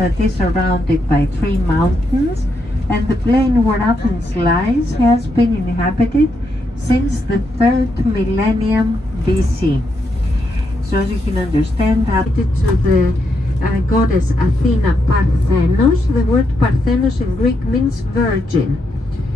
that is surrounded by 3 mountains, and the plain where Athens lies has been inhabited since the 3rd millennium BC. So as you can understand, related to the goddess Athena Parthenos. The word Parthenos in Greek means virgin.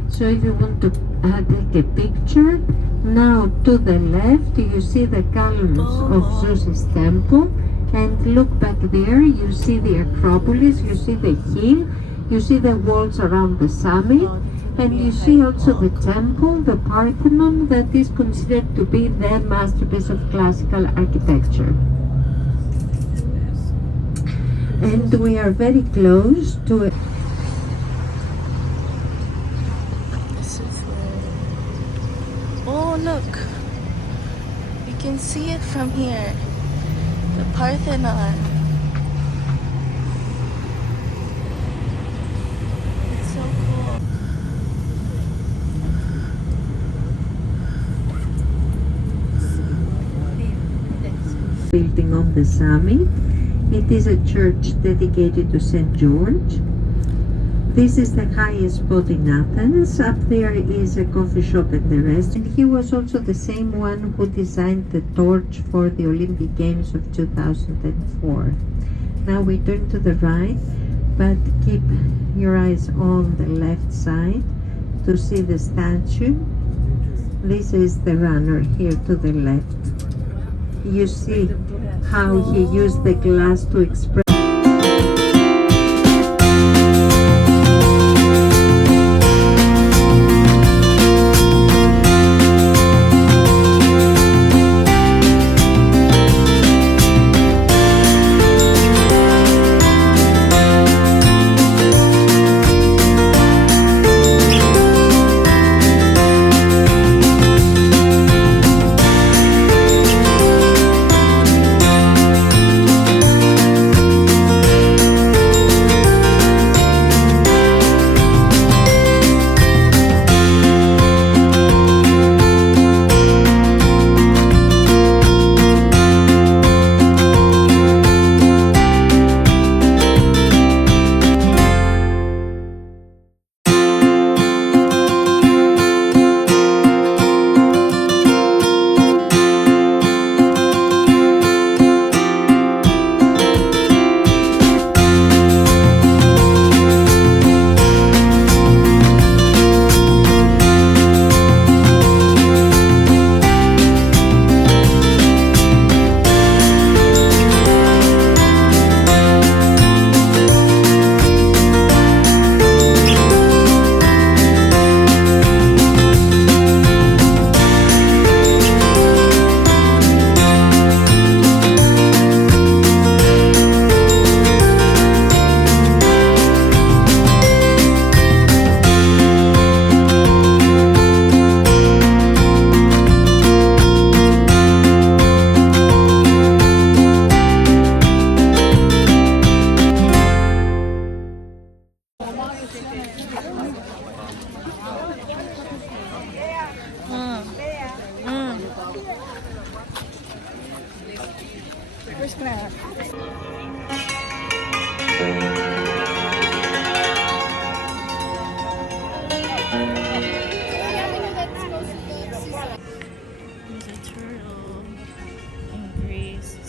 So if you want to take a picture, now to the left you see the columns of Zeus's temple, and look back there, you see the Acropolis, you see the hill, you see the walls around the summit, and you see also the temple, the Parthenon, that is considered to be the masterpiece of classical architecture. And we are very close to it. This is where... Oh, look! You can see it from here. The Parthenon. It's so cool. Building on the summit. It is a church dedicated to St. George. This is the highest spot in Athens. Up there is a coffee shop and the rest. And he was also the same one who designed the torch for the Olympic Games of 2004. Now we turn to the right, but keep your eyes on the left side to see the statue. This is the runner here to the left. You see how he used the glass to express.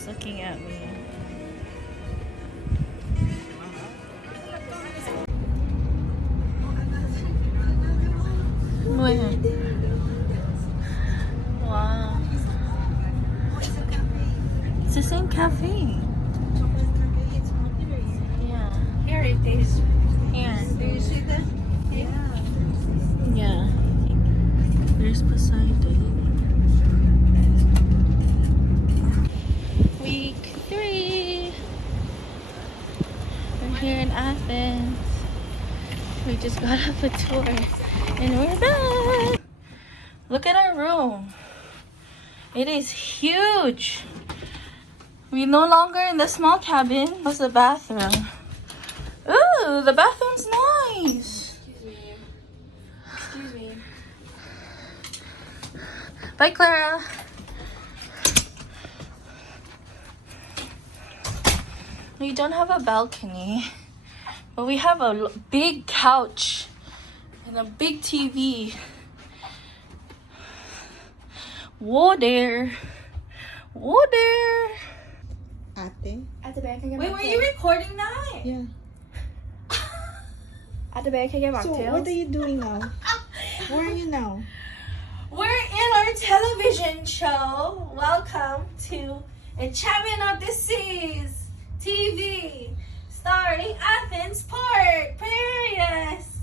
Looking at me. Where? Wow. It's the same cafe. Yeah. Here it is. Here. Do you see that? Yeah. Yeah. There's Poseidon. Week 3. We're here in Athens. We just got off a tour and we're back. Look at our room. It is huge. We're no longer in the small cabin. What's the bathroom? Ooh, the bathroom's nice. Excuse me. Bye, Clara. We don't have a balcony. But we have a big couch and a big TV. Whoa there. Whoa there. Ate? At the back, I get Wait, were you recording that? Yeah. At the back, I get So mocktails. what are you doing now? Where are you now? We're in our television show. Welcome to Enchantment of the Seas TV, starring Athens Port, Paris.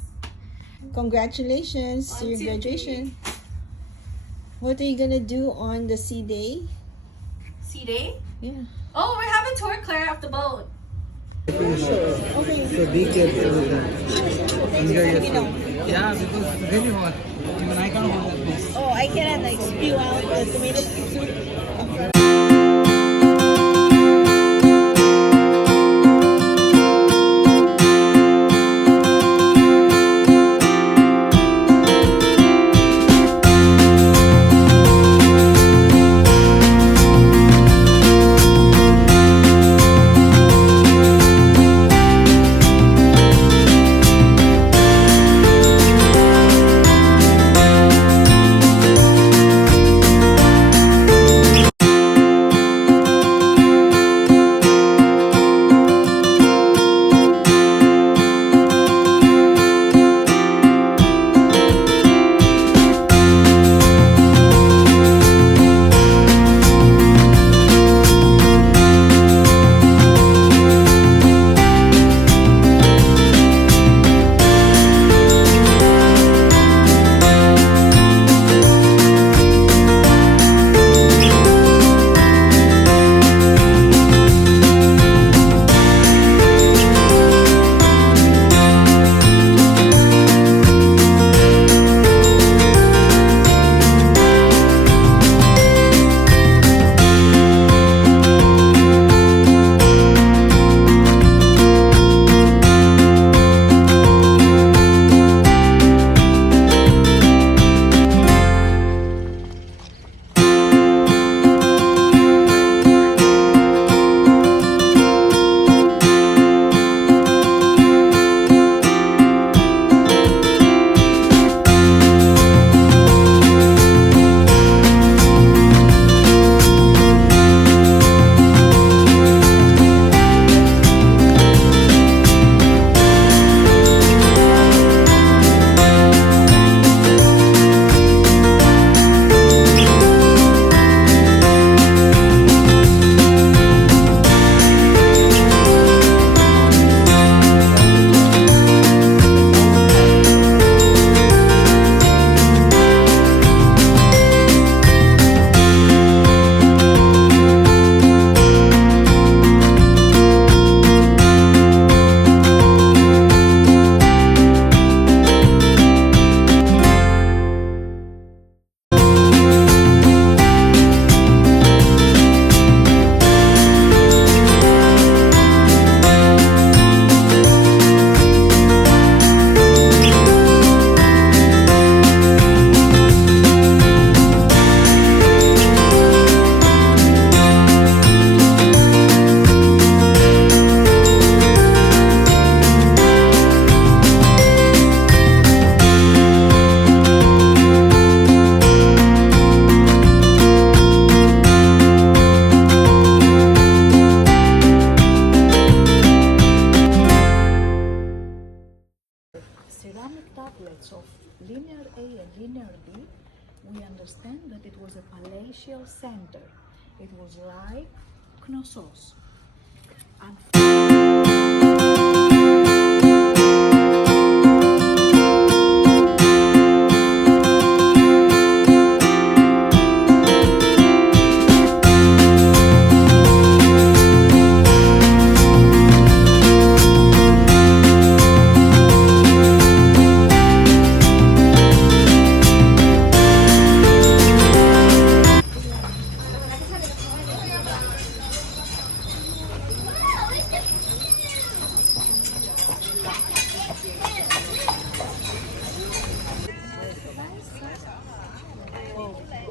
Congratulations to 1, your 2, graduation. What are you gonna do on the sea day? Sea day? Yeah. Oh, we're having tour Claire up the boat. Okay. So be careful with that. Enjoy yourself. Yeah, because it's really hot. Even I can't hold that place. Oh, I cannot like spew out the tomato soup. Ceramic tablets of linear A and linear B, we understand that it was a palatial center. It was like Knossos. And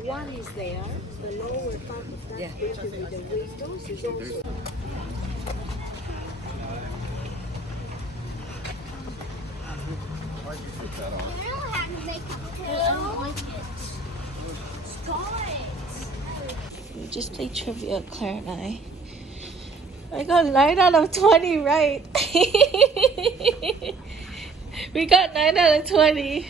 one is there, the lower part of that picture with the windows is also We just played trivia, Claire and I got 9 out of 20 right. We got 9 out of 20.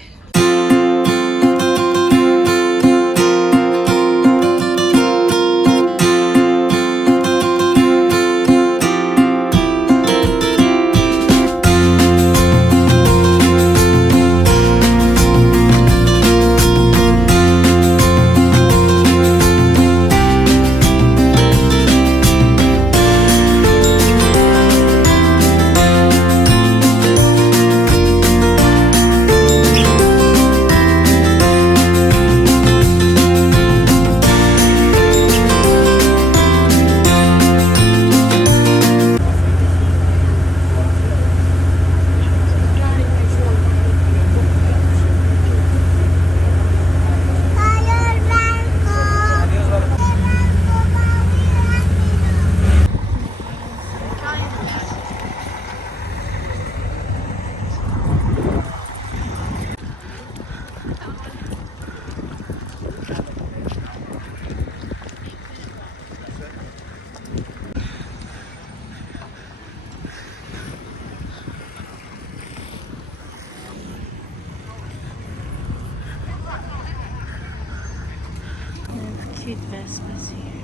Cute Vespas here.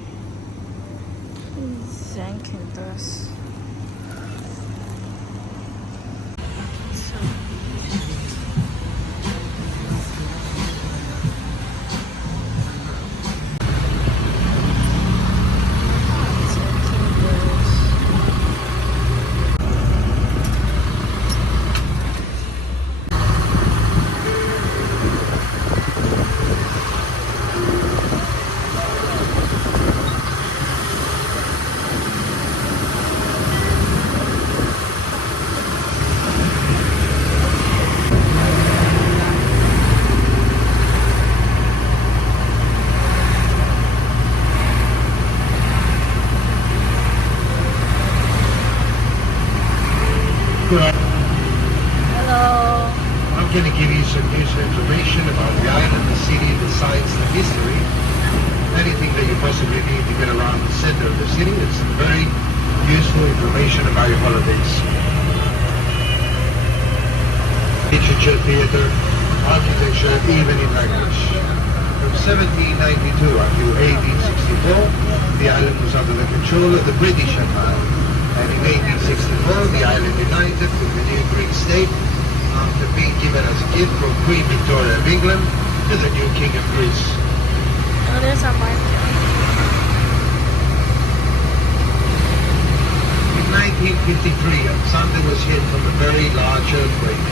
Enchantment. Hello. I'm going to give you some useful information about the island, the city, the sights, the history, anything that you possibly need to get around the center of the city. It's some very useful information about your holidays. Literature, theater, architecture, even in language. From 1792 until 1864, the island was under the control of the British Empire. And in 1864, the island united with the new Greek state after being given as a gift from Queen Victoria of England to the new King of Greece. Oh, there's a market. In 1953, something was hit from a very large earthquake.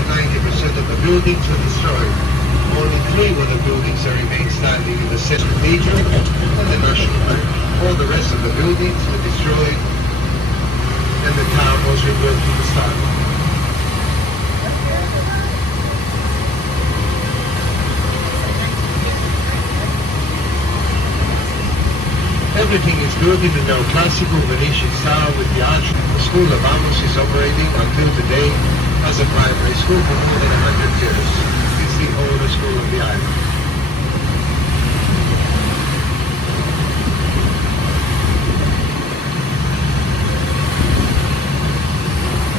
And 90% of the buildings were destroyed. Only 3 were the buildings that remained standing in the Central Cathedral and the National Bank. All the rest of the buildings were destroyed and the town was rebuilt from the start. Everything is built in the neoclassical Venetian style with the arch. The school of Amos is operating until today as a primary school for more than 100 years. It's the oldest school of the island.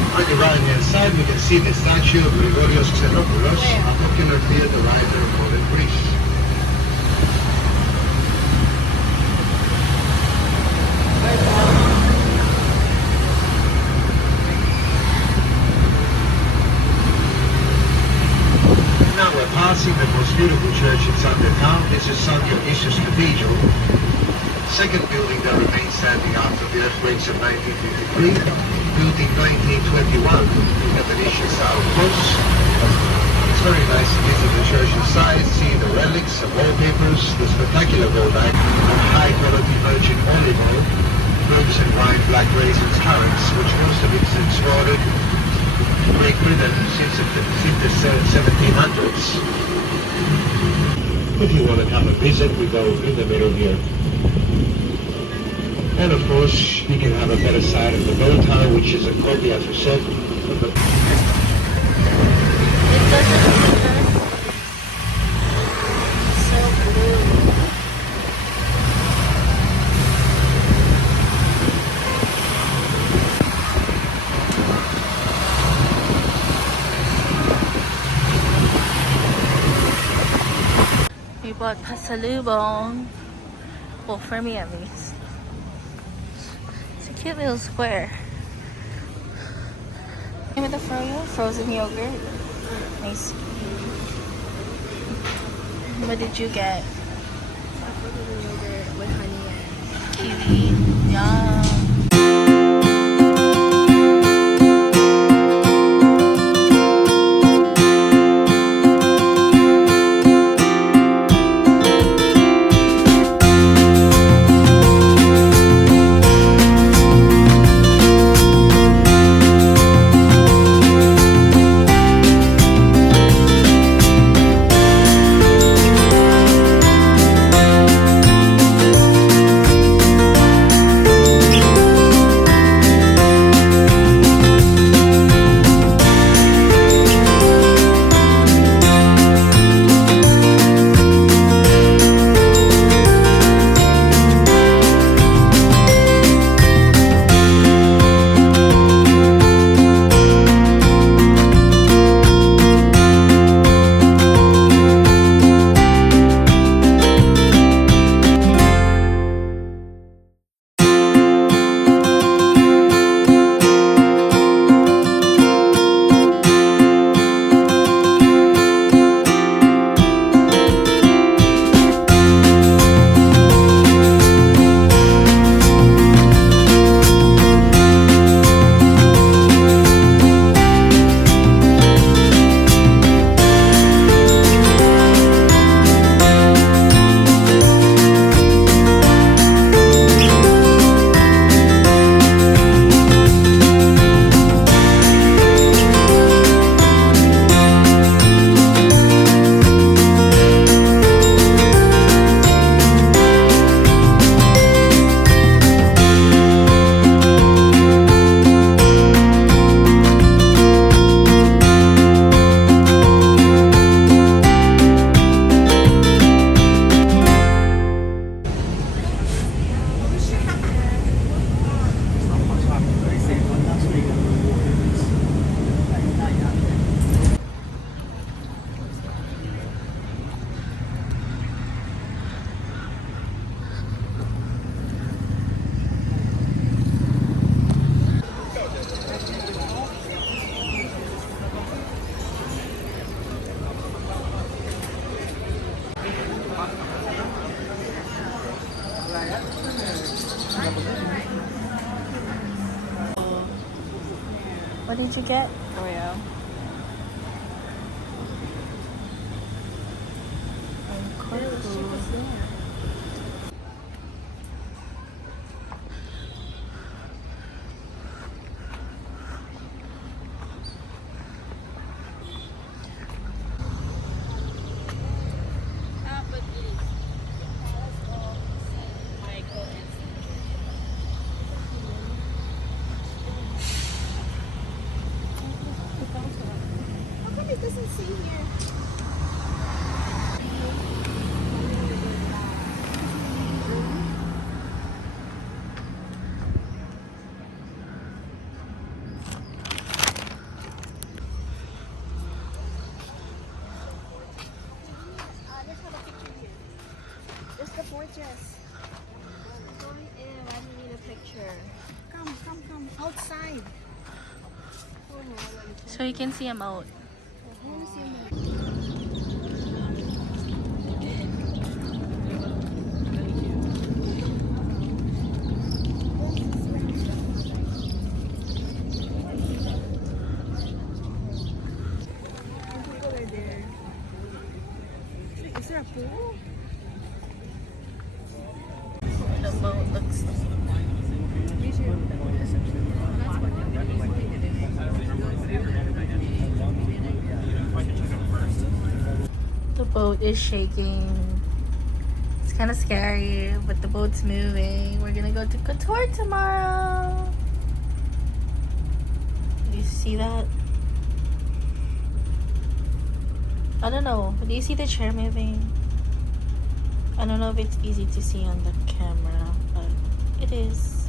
On the right-hand side, we can see the statue of Grigorios Xenopoulos, a popular theatre writer of modern Greece. Now we're passing the most beautiful church inside the town. This is St. Dionysius Cathedral, second building that remains standing after the earthquakes of 1953, built in 1921 in a Venetian style close. It's very nice to visit the church inside, see the relics, the wallpapers, the spectacular rollback of high quality virgin olive oil, herbs and wine, black raisins, currants, which most of it is exported to Great Britain since the 1700s. If you want to come and visit, we go in the middle here. And of course, you can have a better sight of the boat tower, which is a copy, as we said, of the doesn't look dirty. So blue. We bought pasalubong. Well, for me at least. It's a cute little square. Name of the froyo? Frozen yogurt. Nice. What did you get? Frozen yogurt with honey and Kiwi. Yum. What did you get? Oreo. How come it doesn't say here? Let's have a picture here. There's the fortress. Going in, I need a picture. Come, come, come. Outside. So you can see a moat. Is there a pool? The moat looks. The boat is shaking. It's kind of scary, but the boat's moving. We're gonna go to Couture tomorrow. Do you see that? I don't know. Do you see the chair moving? I don't know if it's easy to see on the camera, but it is.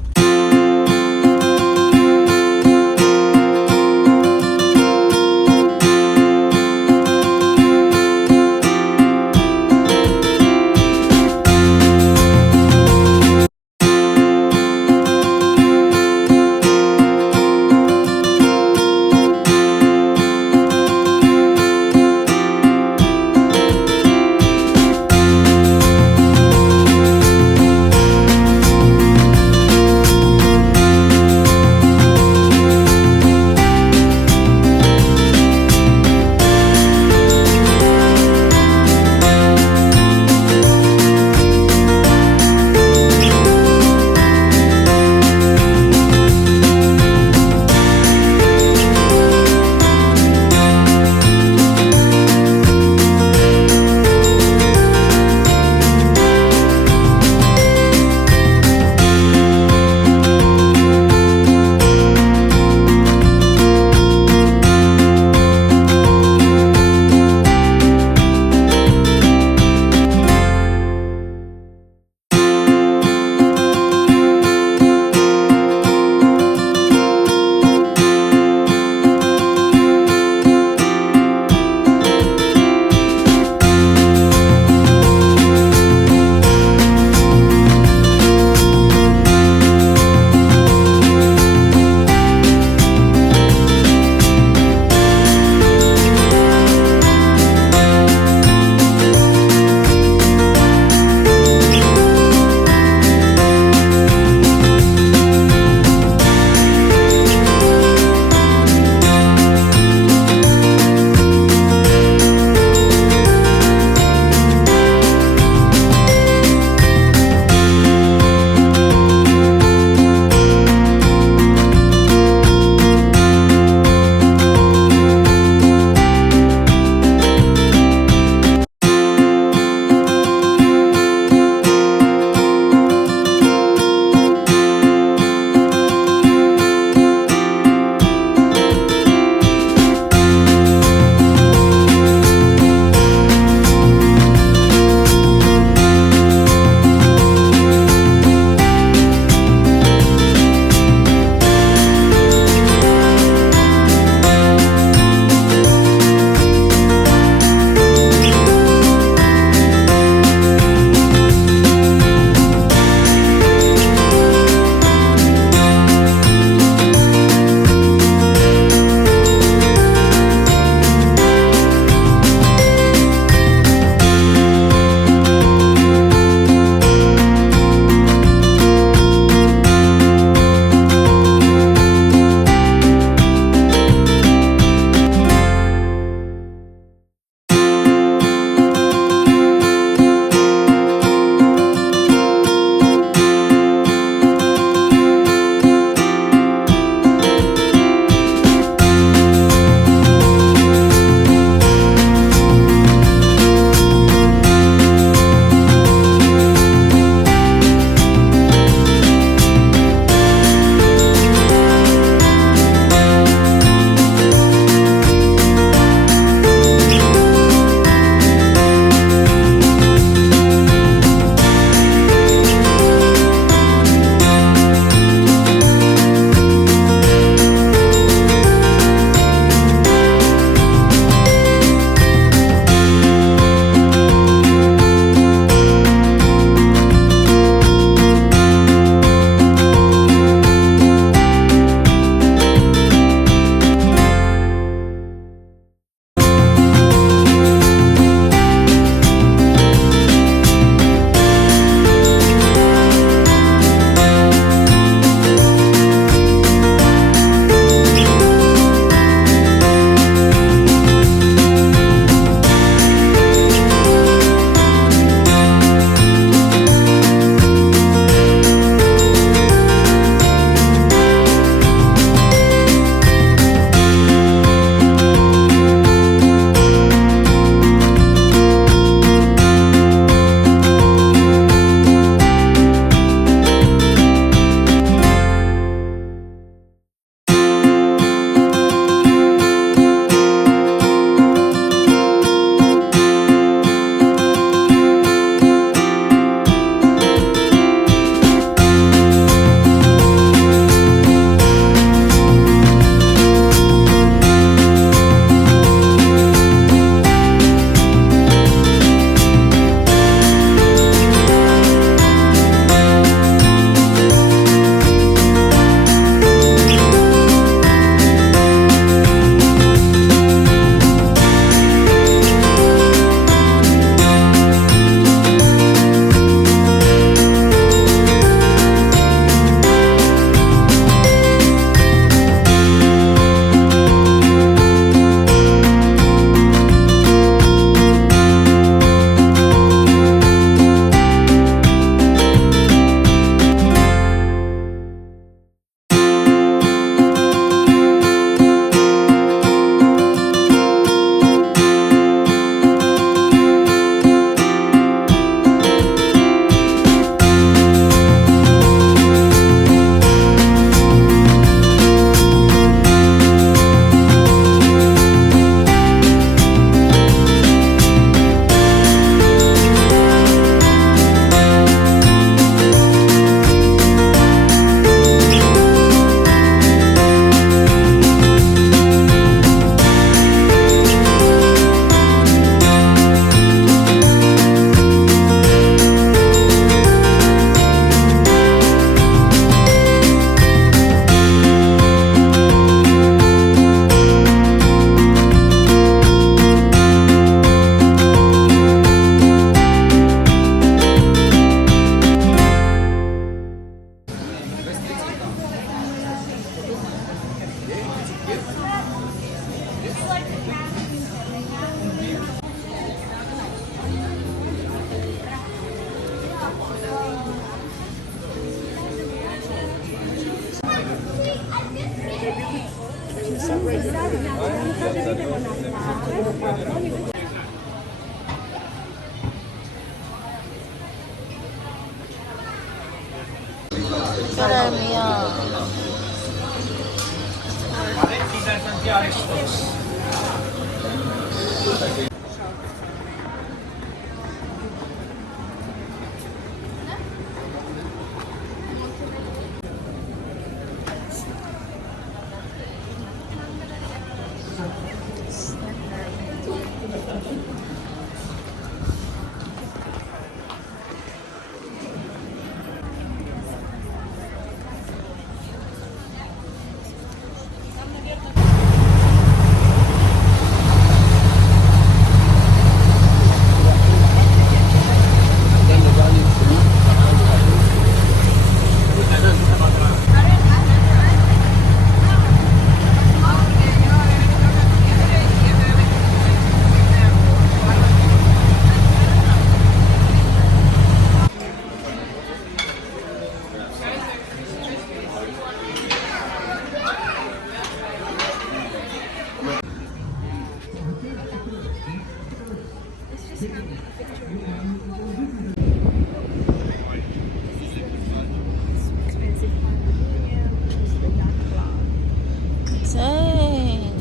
Dang.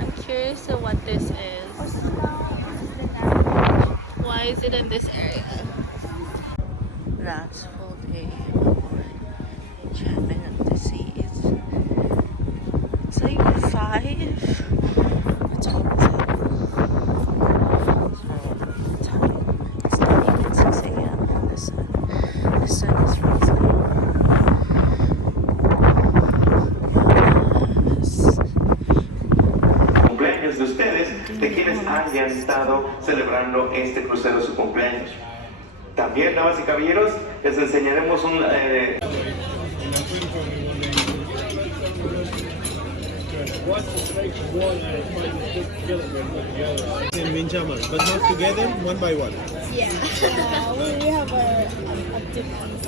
I'm curious to what this is. Why is it in this area? That's full day of Enchantment of the Seas. It's like 5. What time is it? It's not even 6 a.m. The sun is rising. Cumpleaños de ustedes, de quienes hayan estado celebrando este crucero su cumpleaños. También, damas y caballeros, les enseñaremos un... In Enchantment, but not together, one by one. Yeah. We have a difference.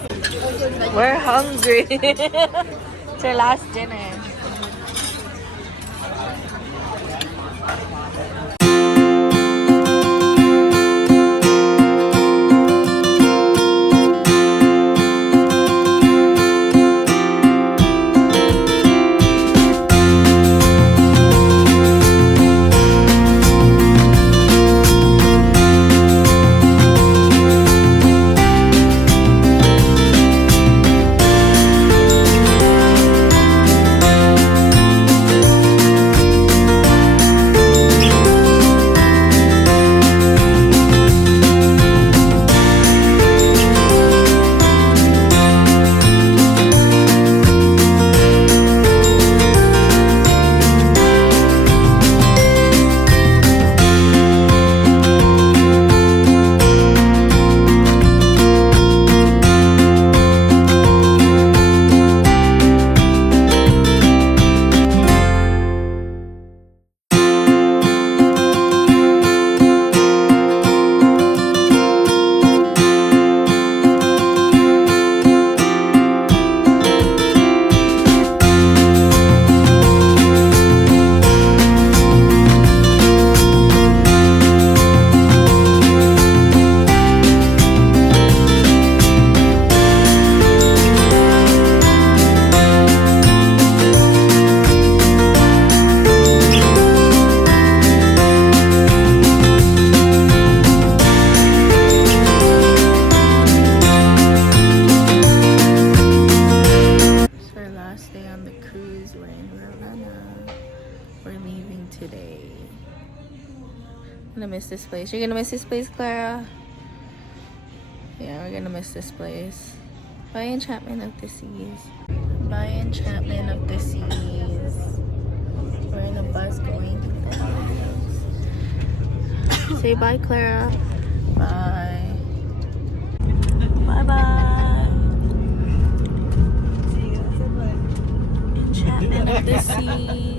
We're hungry. It's our last dinner. I'm gonna miss this place. You're gonna miss this place, Clara? Yeah, we're gonna miss this place. Bye, Enchantment of the Seas. Bye, Enchantment of the Seas. We're in a bus going to the house. Say bye, Clara. Bye. Bye-bye. Enchantment of the Seas.